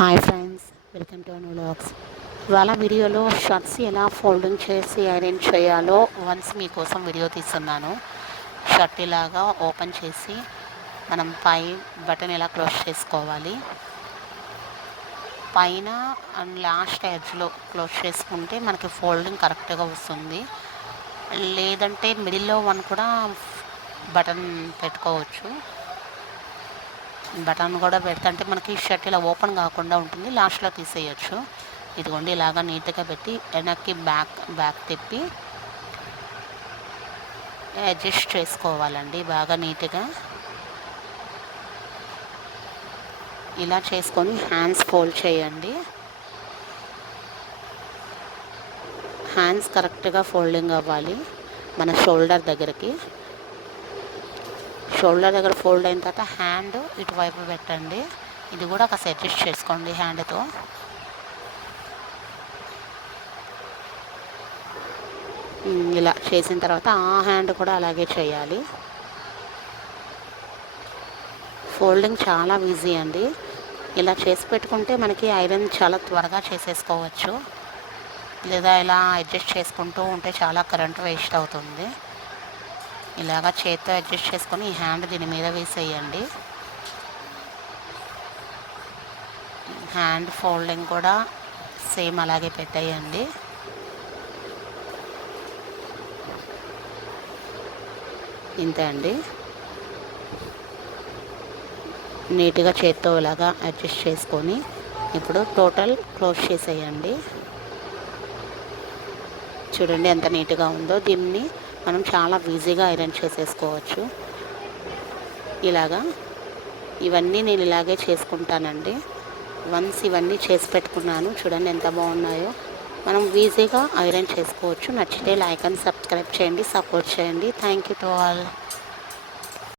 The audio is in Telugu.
Hi friends welcome to Anu vlogs. ఇవాళ వీడియోలో షర్ట్స్ ఎలా ఫోల్డింగ్ చేసి ఐరన్ చేయాలో వన్స్ మీకోసం వీడియో తీస్తున్నాను. షర్ట్ ఇలాగా ఓపెన్ చేసి మనం పై బటన్ ఎలా క్లోజ్ చేసుకోవాలి పైన అండ్ లాస్ట్ ఎడ్జ్లో క్లోజ్ చేసుకుంటే మనకి ఫోల్డింగ్ కరెక్ట్గా వస్తుంది. లేదంటే మిడిల్లో వన్ కూడా బటన్ పెట్టుకోవచ్చు. బటన్ కూడా పెడితే. మనకి షర్ట్ ఇలా ఓపెన్ కాకుండా ఉంటుంది. లాస్ట్లో తీసేయచ్చు. ఇదిగోండి ఇలాగా నీట్గా పెట్టి వెనక్కి బ్యాక్ బ్యాక్ తిప్పి అడ్జస్ట్ చేసుకోవాలండి బాగా నీట్గా. ఇలా చేసుకొని హ్యాండ్స్ ఫోల్డ్ చేయండి. హ్యాండ్స్ కరెక్ట్గా ఫోల్డింగ్ అవ్వాలి మన షోల్డర్ దగ్గరికి. షోల్డర్ దగ్గర ఫోల్డ్ అయిన తర్వాత హ్యాండ్ ఇటువైపు పెట్టండి. ఇది కూడా ఒక అడ్జస్ట్ చేసుకోండి హ్యాండ్తో. ఇలా చేసిన తర్వాత ఆ హ్యాండ్ కూడా అలాగే చేయాలి. ఫోల్డింగ్ చాలా ఈజీ అండి. ఇలా చేసి పెట్టుకుంటే మనకి ఐరన్ చాలా త్వరగా చేసేసుకోవచ్చు. లేదా ఇలా అడ్జస్ట్ చేసుకుంటూ ఉంటే చాలా కరెంట్ వేస్ట్ అవుతుంది. ఇలాగ చేత్తో అడ్జస్ట్ చేసుకొని ఈ హ్యాండ్ దీని మీద వేసేయండి. హ్యాండ్ ఫోల్డింగ్ కూడా సేమ్ అలాగే పెట్టేయండి. ఇంతే అండి. నీట్గా చేత్తో ఇలాగా అడ్జస్ట్ చేసుకొని ఇప్పుడు టోటల్ క్లోజ్ చేసేయండి. చూడండి ఎంత నీట్గా ఉందో. దీన్ని మనం చాలా ఈజీగా ఐరన్ చేసేసుకోవచ్చు. ఇలాగా ఇవన్నీ నేను ఇలాగే చేసుకుంటానండి. వన్స్ ఇవన్నీ చేసి పెట్టుకున్నాను చూడండి ఎంత బాగున్నాయో. మనం ఈజీగా ఐరన్ చేసుకోవచ్చు. నచ్చితే లైక్ అండ్ సబ్స్క్రైబ్ చేయండి సపోర్ట్ చేయండి. Thank you to all.